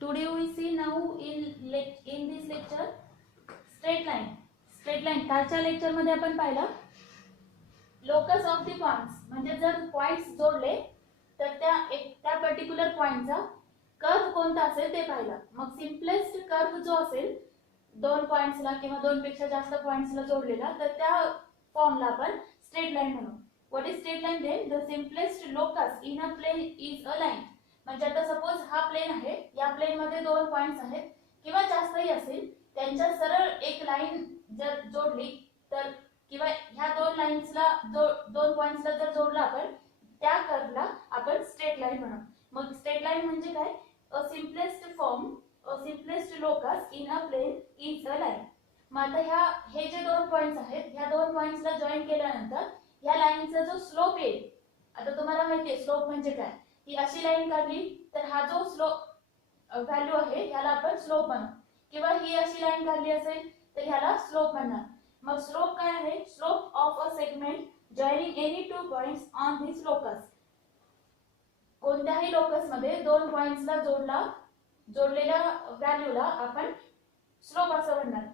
Today we see now in this lecture straight line. Straight line कालच्या lecture मध्ये आपण पाहिला लोकस ऑफ द पॉइंट्स म्हणजे जर पॉइंट्स जोडले तर त्या पर्टिक्युलर पॉइंटचा कर्व कोणता असेल ते पाहिला. मग सिम्पलेस्ट कर्व जो असेल दोन पॉइंट्सला किंवा दोन पेक्षा जास्त पॉइंट्सला जोडलेला तर त्या फॉर्मला आपण स्ट्रेट लाईन म्हणू. What is straight line then? The simplest locus in a plane is a line. म्हणजे आता सपोज हा प्लेन आहे, या प्लेन मध्ये दोन पॉइंट्स आहेत किंवा जास्तही असेल, त्यांच्या सरळ एक लाईन जर जोडली तर किंवा ह्या दोन लाईन्सला दोन पॉइंट्सला जर जोडला आपण त्या कर्वला आपण स्ट्रेट लाईन म्हणू. मग स्ट्रेट लाईन म्हणजे काय? A simplest locus in a plane is a line. मग आता हे जे दोन पॉइंट्स आहेत ह्या दोन पॉइंट्सला जॉईन केल्यानंतर ह्या लाईनचा जो स्लोप येईल, आता तुम्हाला माहिती आहे स्लोप म्हणजे काय, ही अशी लाईन काढली तर हा जो स्लोप व्हॅल्यू आहे ह्याला आपण स्लोप म्हणू, किंवा ही अशी लाईन काढली असेल तर ह्याला स्लोप म्हणणार. मग स्लोप काय आहे? Slope of a segment joining any two points on this locus. कोणत्याही लोकस मध्ये दोन पॉइंट्सला जोडलेल्या व्हॅल्यूला आपण स्लोप असं म्हणणार.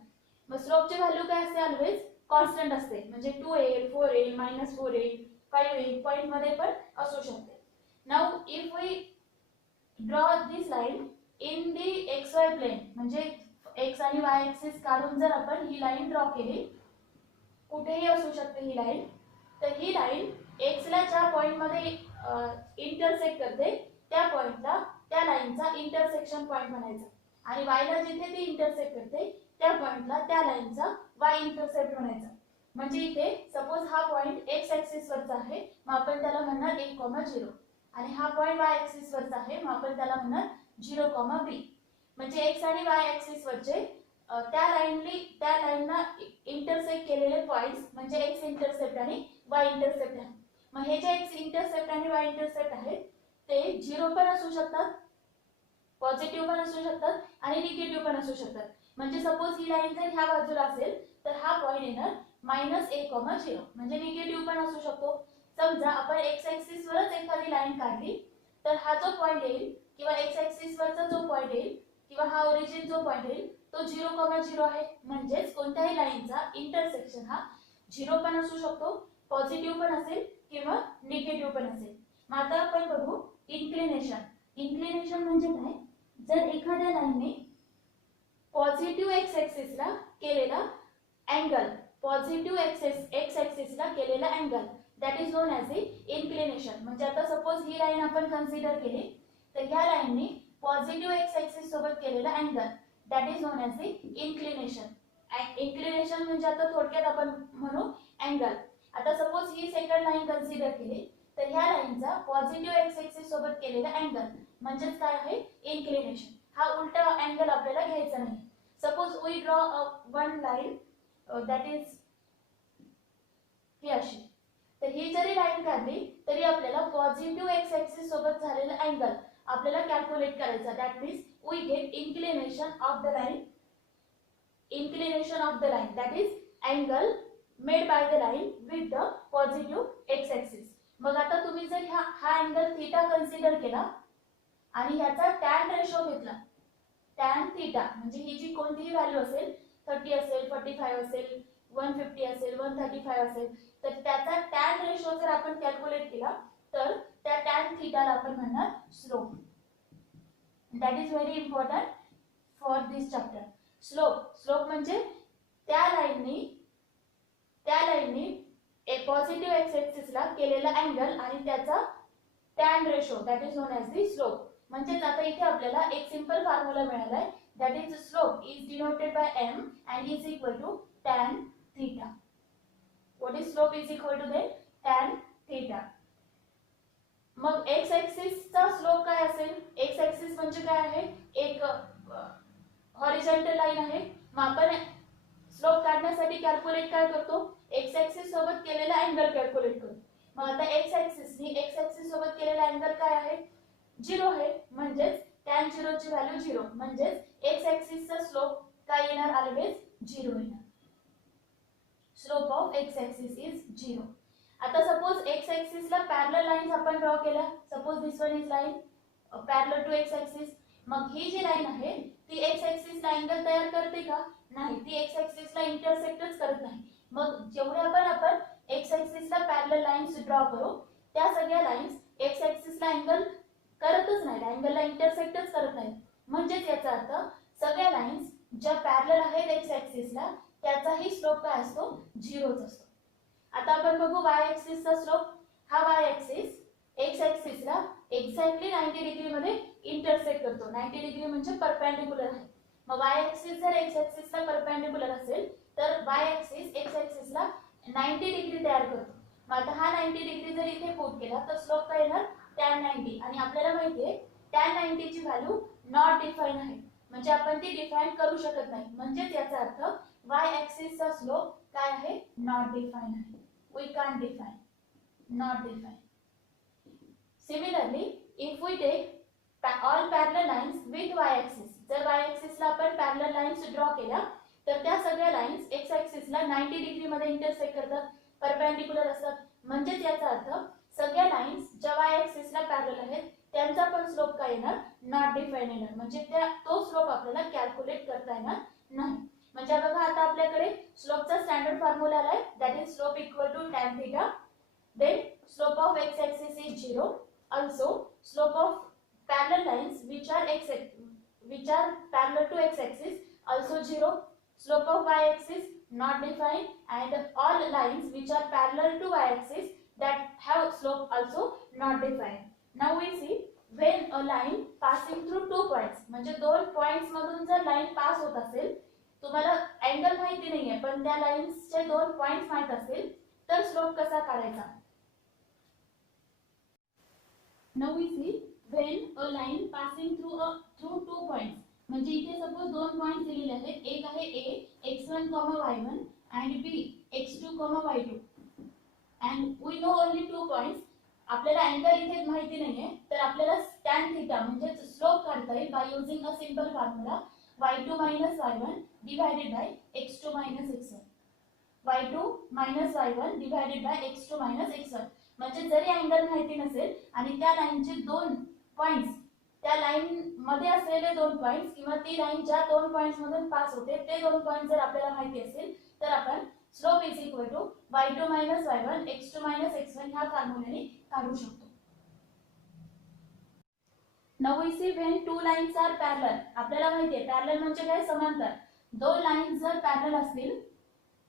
मग स्लोपची व्हॅल्यू काय असते? ऑलवेज कॉन्स्टंट असते, म्हणजे 2 येईल, 4 येईल, -4 येईल, 5 येईल, पॉइंट मध्ये पण असू शकते. Now if we draw this line in the XY plane, म्हणजे x आणि y ऍक्सिस काढून जर आपण ही लाईन ड्रॉ केली, कुठेही असू शकते ही लाईन, तर ही लाईन x ला ज्या पॉइंट मध्ये इंटरसेक्ट करते त्या पॉइंटला त्या लाईनचा इंटरसेक्शन पॉइंट म्हणायचा, आणि y ला जिथे ती इंटरसेक्ट करते त्या पॉइंटला त्या लाईनचा y इंटरसेप्ट म्हणायचा. म्हणजे इथे सपोज हा पॉइंट x ऍक्सिस वरचा आहे, मग आपण त्याला म्हणणार 1,0, आणि हा पॉइंट y ऍक्सिस वरचा आहे, मग आपण त्याला म्हणणार 0,b. म्हणजे x आणि y ऍक्सिस वरचे त्या लाईनला इंटरसेक्ट केलेले पॉइंट्स म्हणजे x इंटरसेप्ट आणि y इंटरसेप्ट आहे. मग हे जे x इंटरसेप्ट आणि y इंटरसेप्ट आहेत ते 0 पण असू शकतात, पॉझिटिव्ह पण असू शकतात आणि निगेटिव्ह पण असू शकतात. म्हणजे सपोज ही लाईन जर ह्या बाजूला असेल तर हा पॉइंट येणार -a,0, म्हणजे निगेटिव्ह पण असू शकतो. समजा आपण x ऍक्सिस वरच एखादी लाईन काढली तर हा जो पॉइंट येईल किंवा x ऍक्सिस वरचा जो पॉइंट येईल किंवा हा ओरिजिन जो पॉइंट येईल तो 0,0 आहे. म्हणजेच कोणत्याही लाईनचा इंटरसेक्शन हा 0 पण असू शकतो, पॉझिटिव्ह पण असेल किंवा निगेटिव्ह पण असेल. मग आता आपण बघू इन्क्लिनेशन. इन्क्लिनेशन म्हणजे काय? जर एखाद्या लाईनने पॉझिटिव्ह x ऍक्सिसला केलेला अँगल, पॉझिटिव्ह x ऍक्सिसला केलेला angle, that is known as inclination. म्हणजे आता सपोज ही लाईन आपण कन्सिडर केली तर ह्या लाईनने पॉझिटिव्ह x ऍक्सिस सोबत केलेला angle, that is known as inclination. Inclination म्हणजे आता थोडक्यात आपण म्हणू अँगल. आता सपोज ही सेकंड लाईन कन्सिडर केली तर ह्या लाईनचा पॉझिटिव्ह x ऍक्सिस सोबत केलेला अँगल म्हणजेच काय आहे? इन्क्लिनेशन. हा उलटा अँगल आपल्याला घ्यायचा नाही. Suppose we draw one line that is ही अशी, तर ही जरी लाईन काढली तरी आपल्याला पॉझिटिव्ह x ऍक्सिस सोबत झालेला अँगल आपल्याला कॅल्क्युलेट करायचा. That means we get inclination of the line, that is angle made by the line with the positive x axis. मग आता तुम्ही जर हा अँगल थीटा कन्सिडर केला आणि ह्याचा टॅन रेशो घेतला, टॅन थीटा म्हणजे ही जी कोणतीही व्हॅल्यू असेल, 30 असेल, 45 असेल, 150 असेल, 135 असेल, तर त्याचा टॅन रेशो जर आपण कॅल्क्युलेट केला तर त्या टॅन थीटाला आपण म्हणणार slope. That is very important for this chapter. Slope म्हणजे त्या लाईननी एक पॉझिटिव्ह x ऍक्सिसला केलेला अँगल आणि त्याचा tan ratio, that is known as the slope. म्हणजे आता इथे आपल्याला एक सिंपल फॉर्म्युला मिळालाय, that is slope is denoted by m and is equal to tan theta. What is slope is equal to then tan theta. मग x ऍक्सिसचा slope काय असेल? x axis म्हणजे काय आहे? एक हॉरिझॉन्टल लाईन आहे. मग आपण स्लोप काढण्यासाठी कॅल्क्युलेट काय करतो? x ऍक्सिस सोबत केलेला अँगल कॅल्क्युलेट करतो. मग आता x ऍक्सिस सोबत केलेला अँगल काय आहे? 0 आहे. म्हणजेच tan 0 ची व्हॅल्यू 0, म्हणजेच x ऍक्सिसचा स्लोप काय येणार? ऑलवेज 0 येणार. Slope of x axis is 0. आता सपोज x ऍक्सिसला पॅरलल लाईन्स आपण ड्रॉ केल्या. Suppose this one is line parallel to x axis. मग ही जी लाईन आहे ती एक्स ऍक्सिसला अँगल तयार करते का? नाही, ती एक्स ऍक्सिसला इंटरसेक्टच करत नाही. मग जेवढ्या पण आपण एक्स ऍक्सिसला पॅरलल लाईन्स ड्रॉ करू त्या सगळ्या लाईन्स एक्स ऍक्सिसला अँगल करतच नाहीत, अँगलला इंटरसेक्टच करत नाहीत. म्हणजेच याचा अर्थ सगळ्या लाईन्स ज्या पॅरलल आहेत एक्स ऍक्सिसला त्याचाही स्लोप काय असतो? 0च असतो. आता आपण बघू वाय ऍक्सिसचा स्लोप. हा वाय ऍक्सिस एक्स ऍक्सिसला एक्झॅक्टली 90 डिग्री मध्ये इंटरसेक्ट करतो. 90 डिग्री म्हणजे परपेंडिक्युलर आहे. मग वाय ऍक्सिस जर एक्स ऍक्सिसला परपेंडिक्युलर असेल तर वाय ऍक्सिस एक्स ऍक्सिसला 90 डिग्री तयार करतो. मग आता हा 90 डिग्री जर इथे पुट केला तर स्लोप काय येणार? tan 90. आणि आपल्याला माहिती आहे tan 90 ची व्हॅल्यू नॉट डिफाइन आहे, म्हणजे आपण ती डिफाइन करू शकत नाही. म्हणजेच याचा अर्थ y ऍक्सिस चा स्लोप काय आहे? नॉट डिफाइन आहे. We can't define, not define. Similarly if we take all parallel lines with y axis, जर y ऍक्सिस ला आपण पॅरलल लाईन्स ड्रॉ केल्या तर त्या सगळ्या लाईन्स x ऍक्सिस ला 90 डिग्री मध्ये इंटरसेक्ट करतात, परपेंडिक्युलर असतात. म्हणजेच याचा अर्थ सगळ्या लाईन्स ज्या y ऍक्सिस ला पॅरलल आहेत त्यांचा पण स्लोप काय येणार? नॉट डिफाइन येणार. म्हणजे तो स्लोप आपल्याला कॅल्क्युलेट करता येणार नाही. म्हणजे बघा आता आपल्याकडे स्लोपचा स्टँडर्ड फॉर्म्युला आहे, that is slope equal to tan theta. Then slope of x axis is 0. Also slope of parallel lines which are parallel to x axis also 0. Slope of y axis not defined, and all lines which are parallel to y axis that have slope also not defined. Now we see when a line passing through two points, म्हणजे दोन points मधून जर line pass होत असेल, तुम्हाला angle माहिती नाहीये पण त्या लाईन्सचे दोन पॉइंट्स माहित असतील तर स्लोप कसा काढायचा? Now we see when a line passing through two points, म्हणजे इथे सपोज दोन पॉइंट्स दिलेले आहेत. एक आहे A x1, y1 and B x2, y2 and we know only two points. आपल्याला अँगल इथे माहिती नाहीये तर आपल्याला tan थीटा म्हणजे स्लोप काढता येईल by using a simple formula y2 y1 divided by x2 x1. y2 y1 divided by x2 x1. म्हणजे जरी अँगल माहिती नसेल आणि त्या लाईनचे दोन पॉइंट्स, त्या लाईन मध्ये असलेले दोन पॉइंट्स किंवा ती लाईन ज्या दोन पॉइंट्स मधून पास होते ते दोन पॉइंट्स जर आपल्याला माहिती असेल तर आपण slope is equal to y2 y1 x2 x1 ह्या फॉर्म्युल्याने काढू शकतो. Now we see when two lines are parallel. आपल्याला माहिती आहे पॅरलल म्हणजे काय? समांतर. दोन लाईन्स जर पॅरलल असतील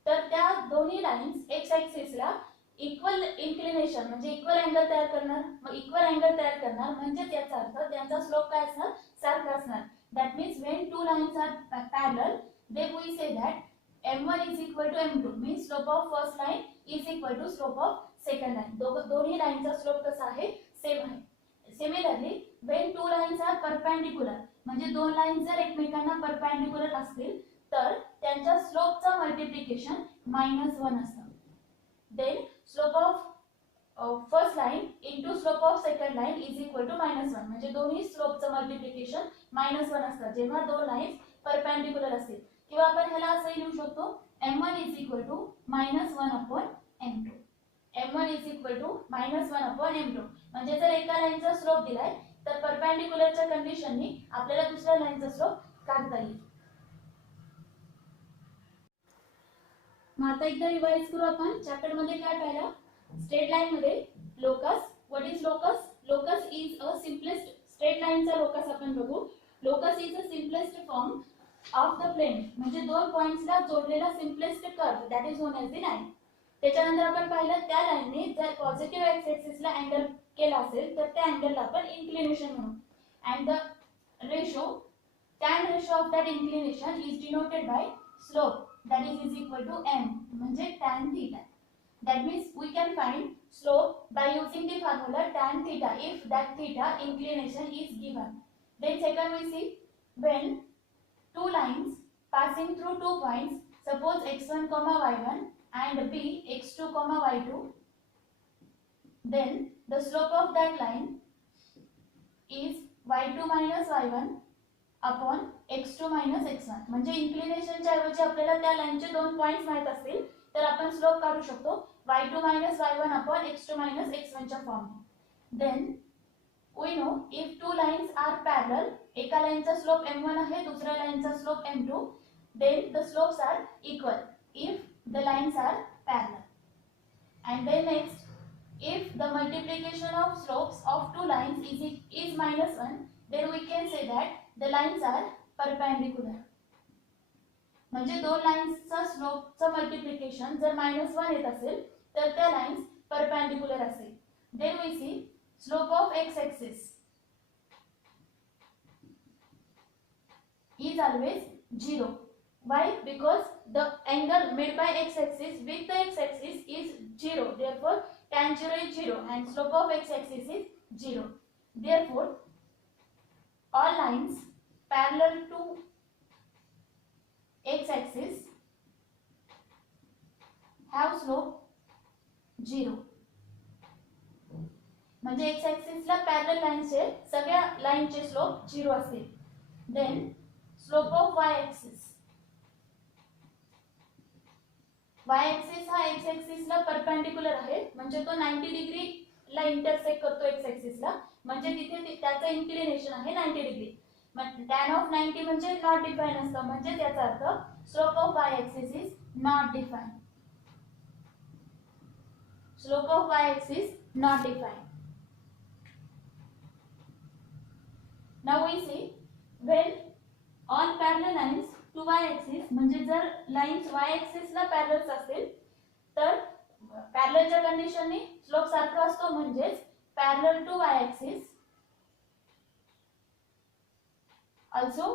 तर त्या दोन्ही लाईन्स एक्स ऍक्सिसला इक्वल इन्क्लिनेशन म्हणजे इक्वल अँगल तयार करणार. मग इक्वल अँगल तयार करणार म्हणजे याचा अर्थ त्यांचा स्लोप काय असणार? सारखा असणार. That means when two lines are parallel they we say that m1 is equal to m2 means slope of first line is equal to slope of second line. दोन्ही लाईनचा स्लोप कसा आहे? सेम आहे. Similarly when two lines are perpendicular म्हणजे दोन line जर एकमेकांना perpendicular असतील तर त्यांच्या स्लोपचा मल्टिप्लिकेशन -1 असतं. Then slope of first line into slope of second line is equal to -1. म्हणजे दोन्ही स्लोपचं मल्टिप्लिकेशन -1 असतं जेव्हा दोन लाईन्स परपेंडिक्युलर असतील. किंवा आपण ह्याला असंही लिहू शकतो m1 is equal to -1 upon m2. m1 is equal to -1 upon m2. म्हणजे जर एका लाईनचा स्लोप दिलाय तर परपेंडिक्युलरच्या कंडिशननी आपल्याला दुसऱ्या लाईनचा स्लोप काढता येईल. मग आता एकदा रिवाइज करू आपण. चॅप्टर मध्ये काय पाहिलं? स्ट्रेट लाईन मध्ये locus. What is locus? Locus is a simplest, straight लाईनचा लोकस आपण बघू. Locus is a simplest form of the plane म्हणजे दोन पॉइंट्सला जोडलेला simplest curve that is known as the line. त्याच्यानंतर आपण पाहिलं त्या लाईनने जर पॉझिटिव्ह एक्स ऍक्सिसला अँगल केला असेल तर त्या अँगलला आपण इन्क्लिनेशन म्हणू. And the ratio, tan ratio of that inclination is denoted bye slope that is equal to m म्हणजे tan theta. That means we can find slope by using the formula tan theta if that theta inclination is given. Then second we see when two lines passing through two points, suppose x1 y1 and b x2 y2, then the slope of that line is y2 y1 upon x2 x1. म्हणजे इन्क्लिनेशनच्या ऐवजी आपल्याला त्या लाईनचे दोन points माहित असतील तर आपण स्लोप काढू शकतो y2 y1 upon x2 x1 च्या फॉर्मने. Then we know if two lines are parallel, एका लाईनचा स्लोप m1 आहे, दुसऱ्या लाईनचा slope m2, then the slopes are equal if the lines are parallel. And then next, if the multiplication of slopes of two lines is -1, then we can say that the lines are perpendicular. म्हणजे दोन लाईन्सचा स्लोपचं multiplication जर -1 येत असेल तर त्या lines perpendicular असेल. then we see slope of x axis is always 0. Why? Because the angle made by x axis with the x axis is 0. Therefore tan 0 is 0 and slope of x axis is 0. Therefore all lines parallel to x axis have slope 0. म्हणजे x axis ला parallel लाईनचे सगळ्या लाईनचे slope 0 असतील. then slope of y axis, y axis हा x axis ला perpendicular आहे म्हणजे तो 90 डिग्री ला इंटरसेक्ट करतो x axis ला, म्हणजे तिथे त्याचा इन्क्लिनेशन आहे 90 डिग्री. tan of 90 म्हणजे नॉट डिफाइन असतं, म्हणजे त्याचा अर्थ slope of y axis is not define. Slope of y axis not define. now we see when on parallel lines to y axis, म्हणजे जर लाईन्स y axis ला पॅरलल असतील तर पॅरललच्या कंडिशनने स्लोप सारखा असतो, म्हणजेच parallel to y axis also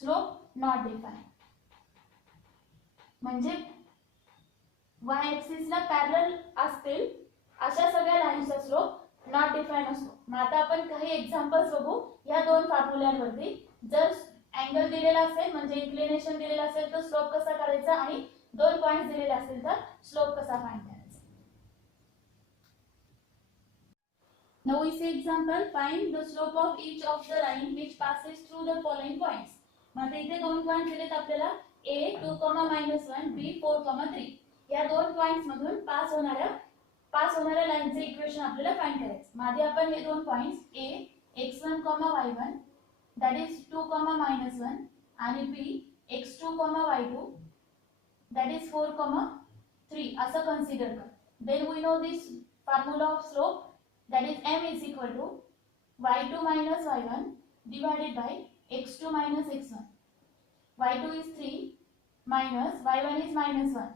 slope not defined. म्हणजे y axis ला पॅरलल असतील अशा सगळ्या लाईन्सचा स्लोप नॉट डिफाइन असतो. मग आता आपण काही एक्झाम्पल्स बघू या दोन फॉर्म्युल्यांवरती. जर अँगल दिलेला असेल म्हणजे इन्क्लिनेशन दिलेला असेल तर स्लोप कसा काढायचा आणि दोन पॉइंट्स दिलेले असतील तर स्लोप कसा फाइंड करायचा. Now we see example, find the slope of each of the line which passes through the following points. मग इथे दोन पॉइंट दिलेत आपल्याला a 2, -1, b 4, 3. या दोन पॉइंट्स मधून पास होणाऱ्या लाईनचे इक्वेशन आपल्याला फाइंड करायचे. मध्ये आपण हे दोन points a x1, y1 that is 2, -1 आणि b x2, y2 that is 4, 3 असं कन्सिडर कर. then we know this formula of slope, that is m is equal to y2 minus y1 divided by x2 minus x1. y2 is 3 minus y1 is -1,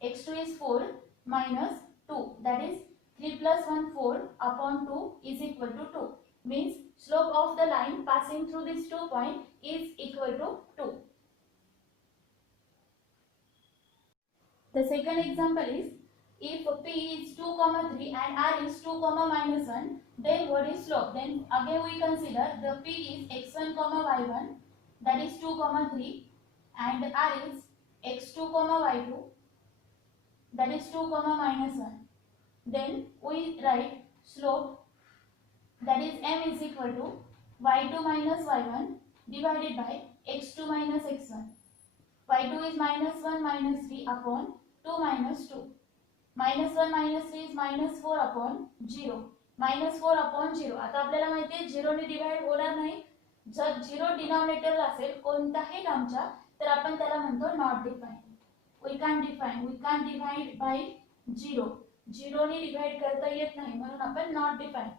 x2 is 4 minus 2, that is 3 plus 1 4 upon 2 is equal to 2. Means slope of the line passing through these 2 points is equal to 2. The second example is, if p is 2, 3 and r is 2, -1, then what is slope? Then again we consider the p is x1, y1 that is 2, 3 and r is x2, y2 that is 2, -1. Then we write slope, that is m is equal to y2 minus y1 divided by x2 minus x1. y2 is -1 minus 3 upon 2 minus 2. -1 minus 3 is -4 upon 0. -4 upon 0. आता आपल्याला माहिती आहे 0 ने divide होणार नाही. जर 0 डिनॉमिनेटरला असेल कोणत्याही टर्मच्या तर आपण त्याला म्हणतो not define. we can't divide by 0. 0 ने डिवाइड करता येत नाही म्हणून आपण नॉट डिफाइन.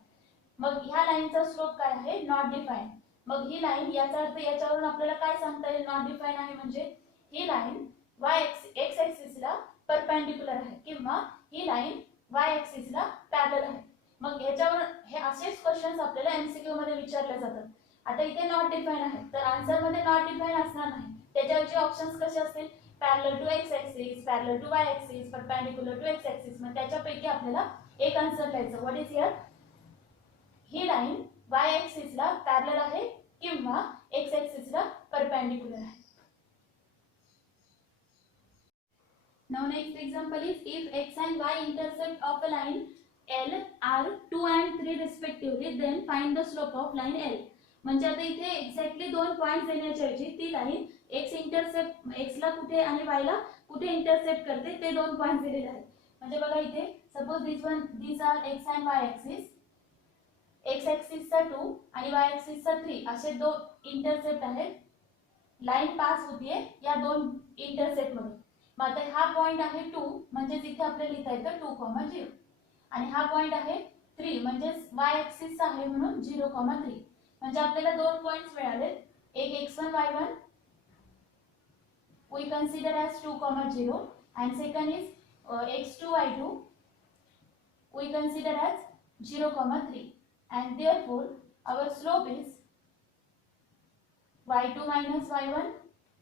मग ह्या लाईनचा स्लोप काय आहे? Not define. मग ही लाईन याचा अर्थ याच्यावरून आपल्याला काय सांगता येईल? नॉट डिफाइन आहे म्हणजे ही लाईन x ऍक्सिस ला परपेंडिक्युलर आहे किंवा ही लाईन y ऍक्सिस ला पॅरलल आहे. मग याच्यावर हे असेच क्वेश्चन्स आपल्याला एमसीक्यू मध्ये विचारले जातात. आता इथे नॉट डिफाइन आहे तर आन्सर मध्ये नॉट डिफाइन असणार नाही. त्याच्यावरचे ऑप्शन्स कसे असतील? Parallel to x axis, parallel to y axis, perpendicular to x axis. मग त्याच्यापैकी आपल्याला एक आन्सर लिहायचं. What is here? ही लाईन y ऍक्सिस ला पॅरलल आहे किंवा x ऍक्सिस ला परपेंडिक्युलर आहे. Now next example is, if x and y intercept of a line L are 2 and 3 respectively, then find the slope of line L. म्हणजे आता इथे exactly दोन points देण्याच्या ऐवजी ती लाईन x इंटरसेप्ट x ला कुठे आणि y ला कुठे इंटरसेप्ट करते ते दोन पॉइंट्स दिलेले आहेत. म्हणजे बघा इथे suppose these are x and y axis. X ऍक्सिसचा 2 आणि वाय ऍक्सिसचा 3 असे दोन इंटरसेप्ट आहेत. लाईन पास होतीये या दोन इंटरसेप्ट मध्ये. मग आता हा पॉइंट आहे 2 म्हणजे इथे आपल्याला लिहिता येतं 2,0 आणि हा पॉइंट आहे 3 म्हणजे वाय ऍक्सिसचा आहे म्हणून 0,3. म्हणजे आपल्याला दोन पॉइंट्स मिळाले. एक x1 y1 we consider as 2,0 and second is x2 y2 we consider as 0,3 and therefore our slope is y2 minus y1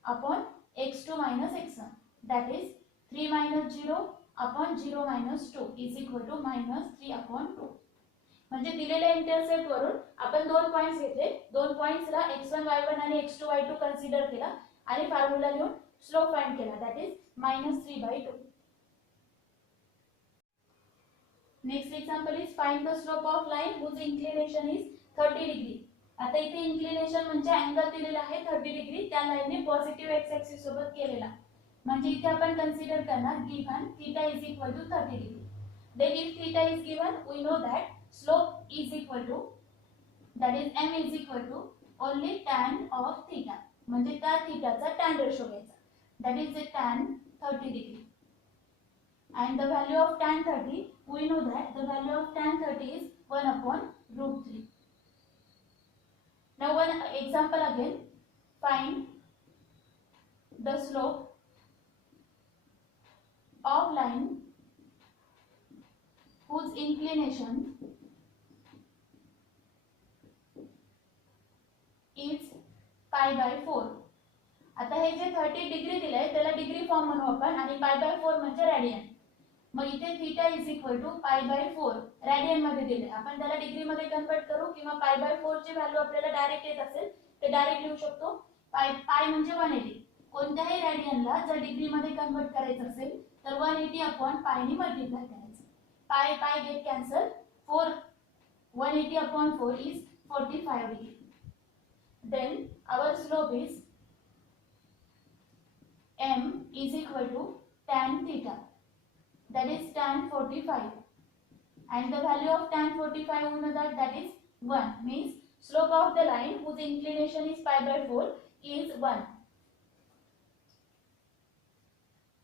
upon x2 minus x1, that is 3 minus 0 upon 0 minus 2 is equal to minus 3 upon 2. म्हणजे दिलेल्या intercept वरून आपण दोन points घेतले. दोन पॉइंट्सला x1 y1 आणि x2 y2 consider केला आणि फॉर्म्युला लिहून स्लोप फाइंड केला, that is -3/2. Next example is find the slope of line whose inclination is 30 degree. आता इथे inclination म्हणजे अँगल दिलेला आहे 30 डिग्री. त्या लाईनने पॉझिटिव्ह x ऍक्सिस सोबत केलेला. म्हणजे इथे आपण कन्सिडर करणार given theta is equal to 30 degree. Then if theta is given, we know that slope is equal to, that is m is equal to only tan of theta. म्हणजे त्या थीटाचा tan ratio घ्यायचा, that is the tan 30 degree. And the value of tan 30, we know that the value of tan 30 is 1 upon root 3. Now one example again. Find the slope of line whose inclination is pi by 4. आता हे जे 30 degree दिलंय त्याला degree form म्हणू आपण आणि पाय by 4 म्हणजे रेडियन. मग इथे theta is equal to pi by 4 radian मध्ये दिले. आपण त्याला डिग्री मध्ये कन्वर्ट करू किंवा पाय बाय 4 ची व्हॅल्यू आपल्याला डायरेक्ट येत असेल ते डायरेक्ट लिहू शकतो. पाय म्हणजे 180. कोणत्याही रेडियनला जर डिग्री मध्ये कन्वर्ट करायचं असेल तर 180 अपॉन पाय ने मल्टिप्लाय करायचं. पाय get cancel. 4 180 upon 4 is 45 degree. Then our slope is m is equal to tan theta, that is tan 45, and the value of tan 45 we know that is 1, means slope of the line whose inclination is pi by 4 is 1.